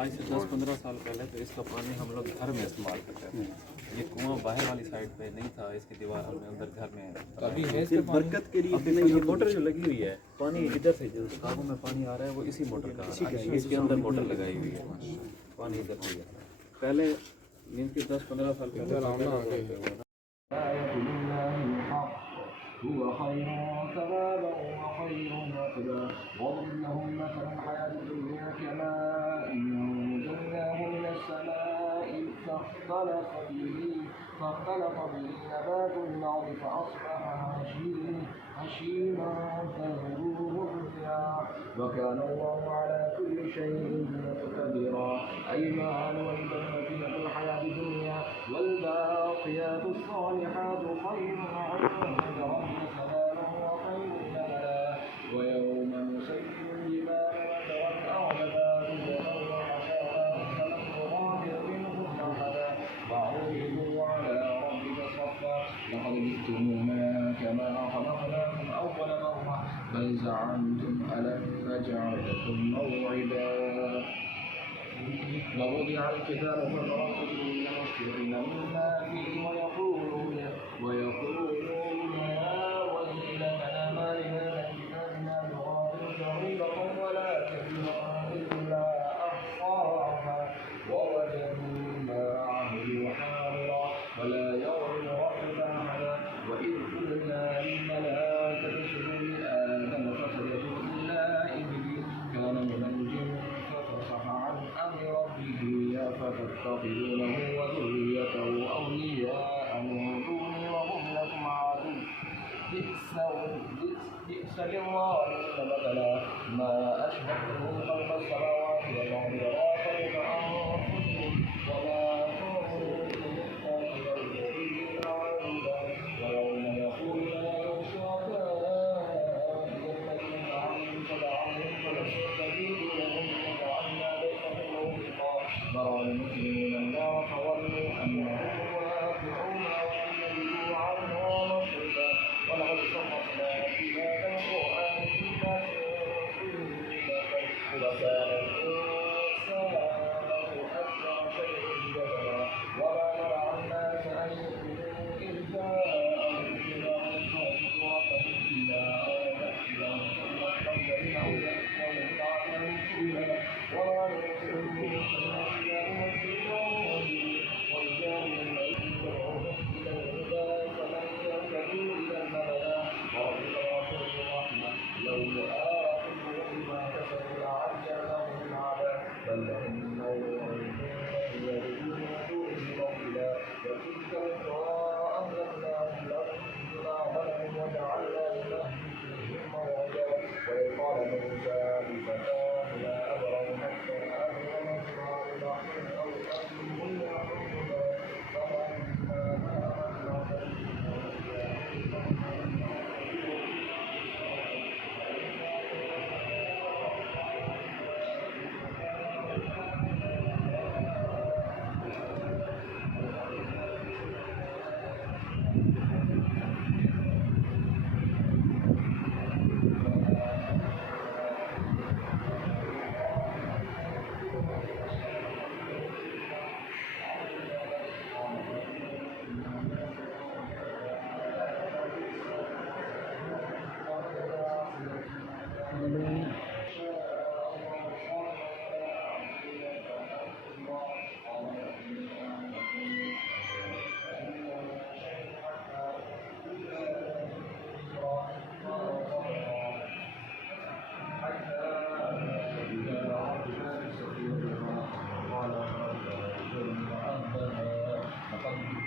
आज से 10-15 साल पहले तो इसका पानी हम लोग घर में इस्तेमाल करते थे। ये कुआं बाहर वाली साइड पे नहीं था, इसकी दीवार हमने अंदर घर में अभी है इसका बरकत के लिए अभी ये मोटर जो लगी हुई है, पानी इधर से जो काबू में पानी आ रहा है वो इसी मोटर का आ रहा है। इसके अंदर मोटर लगाई हुई है, पानी इधर से आ रहा है। पहले मीन के 10-15 साल पहले هو خير ثوابا وخير عقبا واضرب لهم مثل الحياة الدنيا كماء أنزلناه من السماء فاختلط به نبات الأرض فأصبح هشيما تذروه الرياح وكان الله على كل شيء مقتدرا أيمان والبقية الحياة الدنيا والباقيات الصالحات خير عند ربك ثوابا وخير نملا ويوم نسير الجبال وترى الأرض بارزة وحشرناهم فلم نغادر منهم أحدا وعرضوا على ربك صفا لقد جئتمونا كما خلقناكم أول مرة بل زعمتم ألم نجعل لكم موعدا ووضع الكتاب فترى المجرمين مشفقين مما فيه ويقولون يا ويلتنا ما لهذا الكتاب لا يغادر صغيرة ولا كبيرة إلا أحصاها ووجدوا ما عملوا حاضرا ولا يظلم ربك أحدا وإذ قلنا للملائكة اسجدوا لآدم فسجدوا إلا إبليس كان من الجن ففسق عن أمر ربه أفتتخذونه وذريته أولياء من دوني وهم لكم عدو بئس للظالمين بدلا ما أشهدتهم خلق السماوات والأرض ولا خلق أنفسهم وما كنت متخذ المضلين عضدا ويوم يقول يا شركائي الذين زعمتم فلستجيبوا لهم وجعلنا بينهم موبقا نرى المجرمين النار فظنوا أنهم واقعون ويجدوا عنها مصرفا ولقد صرفنا في هذا القرآن للناس وكان الإنسان أكثر شيء جدلا وما منع الناس أن يؤمنوا إذ جاءهم الهدى ويستغفروا إلا أن تأتيهم سنة بينهم يأتون بعدهم سبلا وما نرسل المرسلين إلا مبشرين ويجادل الذين يدعون إلى الهدى فمن يهتدي إلى المبدا وربك غفور رحمة لو يؤاخذهم بما كسبوا لعجل لهم العذاب بل لهم موعد يدعون دونه موئلا وتلك القرى أهلكناهم لما ظلموا وجعلنا لمهلكهم موعدا وإذ قال موسى لفتاه لا أبرح حتى آمن مجمع البحر أو آمن حكما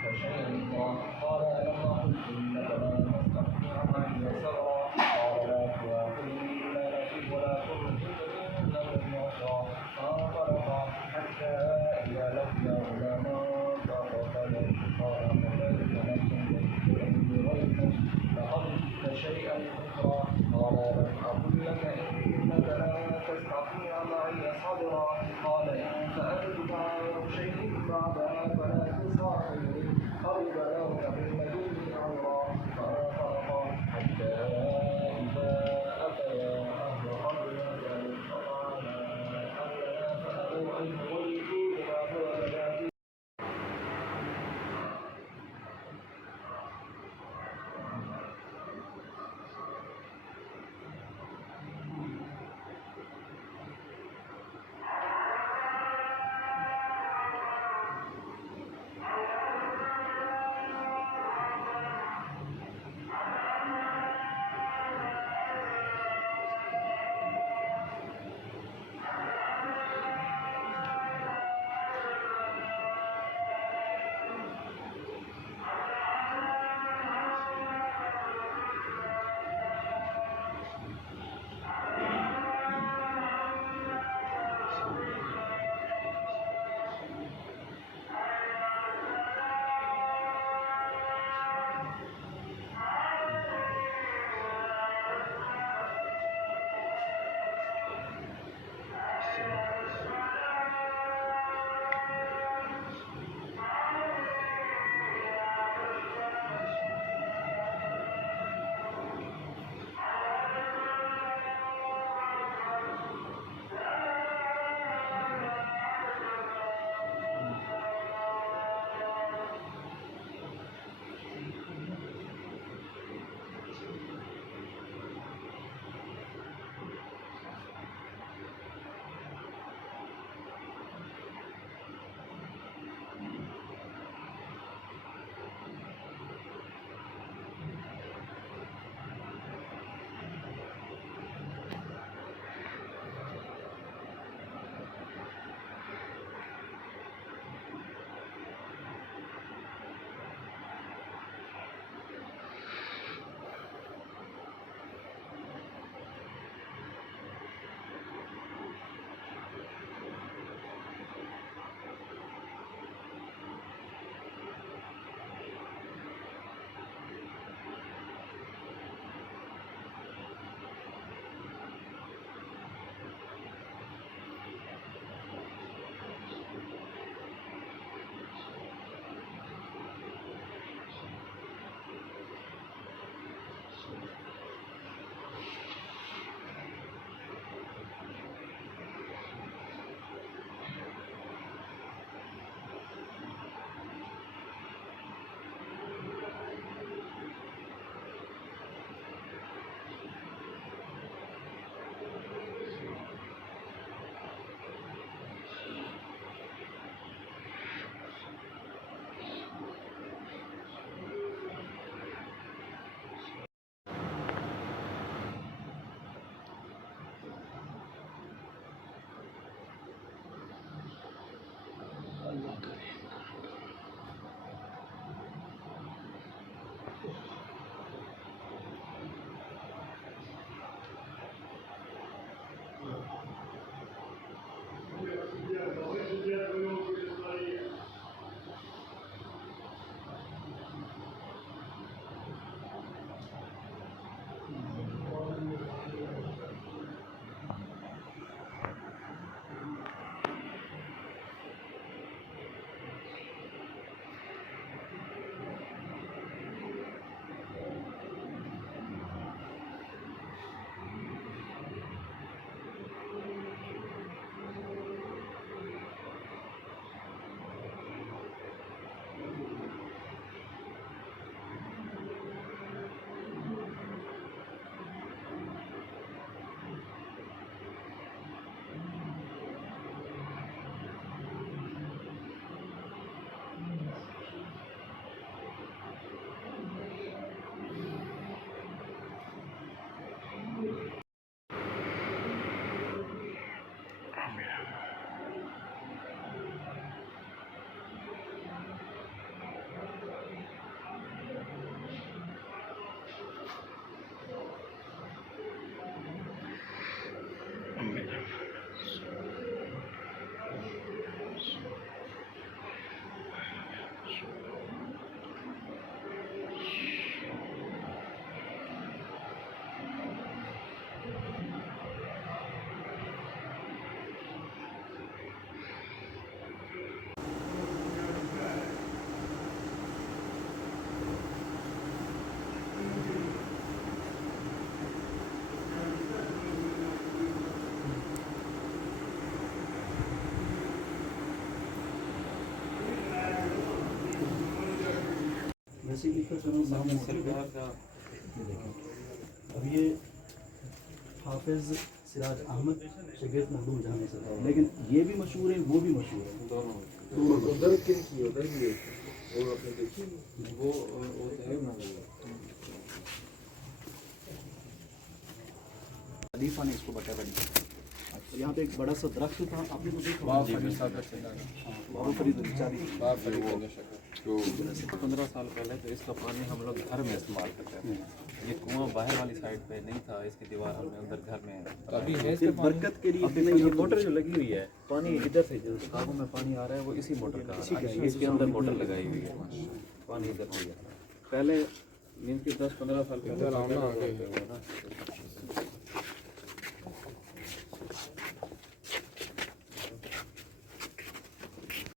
فلما قال ألم أقل إنك لن تستطيع معي صبرا قال لا تؤاخذني بما نسيت ولا ترهقني من أمري عسرا فانطلقا حتى إذا لقيا غلاما فقتله قال قتلت نفسا بغير نفس لقد جئت شيئا نكرا قال ألم أقل لك إنك لن تستطيع معي صبرا قال إن سألتك عن شيء بعدها فلا تصاحبني قرب له من لدني عمرا فانطلقا حتى إذا أتيا أهل قرية قطعنا أهلها فأبوا أن जैसे कि सामने सरकार का ये देखें, अब ये हाफिज़ सिराज अहमद शगीर मखदूम जहां से, लेकिन ये भी मशहूर है, वो भी मशहूर है, दोनों उधर की उधर भी है वो आपने देखी वो तो है ना खलीफा ने इसको बचा बनी। तो यहाँ पे एक बड़ा सा दरख्त था, आपने तो देखा बाप होगा। फरीद साहब का हाँ, बाबा फरीद बेचारी बाप फरीद का शक्ल जो 15 साल पहले तो इसका पानी हम लोग घर में इस्तेमाल करते थे। ये कुआं बाहर वाली साइड पे नहीं था, इसकी दीवार हमने अंदर घर में अभी है सिर्फ बरकत के लिए अभी ये मोटर जो लगी हुई है, पानी इधर से जो काबू में पानी आ रहा है वो इसी मोटर का आ रहा है। इसके अंदर मोटर लगाई हुई है, पानी इधर से आता है। पहले मीन के 10-15 साल पहले इधर आओ ना आगे। ना